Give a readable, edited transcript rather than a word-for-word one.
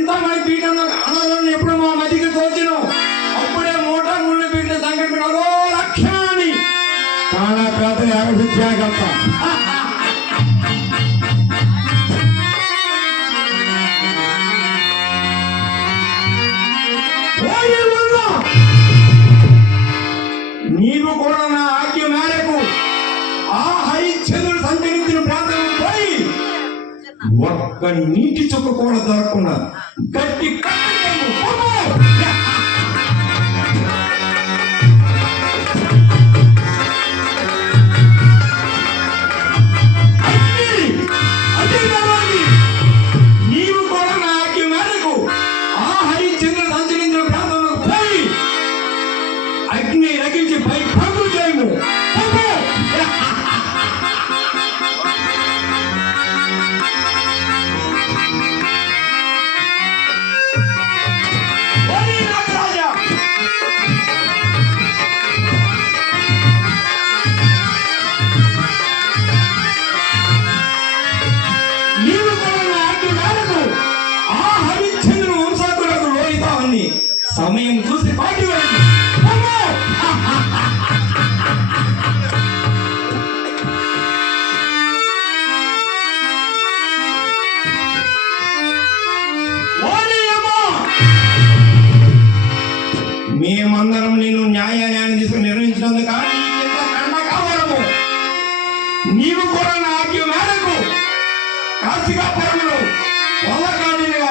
చింతమణి పీఠంలో అనాథులను ఎప్పుడు మా మధ్యకి తోచిను అప్పుడే మూట ముళ్ళు పీఠ సంఘటన అదో లక్ష్యాన్ని కానా కథ యాగప్ప నీవు కూడా నా ఆజ్ఞ మేరకు ఆ హరిశ్చంద్రుడు సంచరించిన ప్రాంతం పోయి ఒక్క నీటి చుక్క కూడా దొరకకుండా గట్టి నీవు కూడా నా ఆజ్ఞ మేరకు ఆ హరిశ్చంద్రుడు సంచరించిన ప్రాంతంలో పోయి అగ్ని రగించి పై పంపు చేయము నీవు కూడా నా ఆజ్ఞ మేరకు ఆ హరిశ్చంద్రుని వంశాకులకు లోయితావని సమయం చూసి పాటి మేమందరం నిన్ను న్యాయాన్ని తీసుకుని నిర్వహించినందుకు కానీ కావడము నీవు కూడా నా ఆజ్ఞ మేరకు కాశీకాపురంలో పొలకాడిగా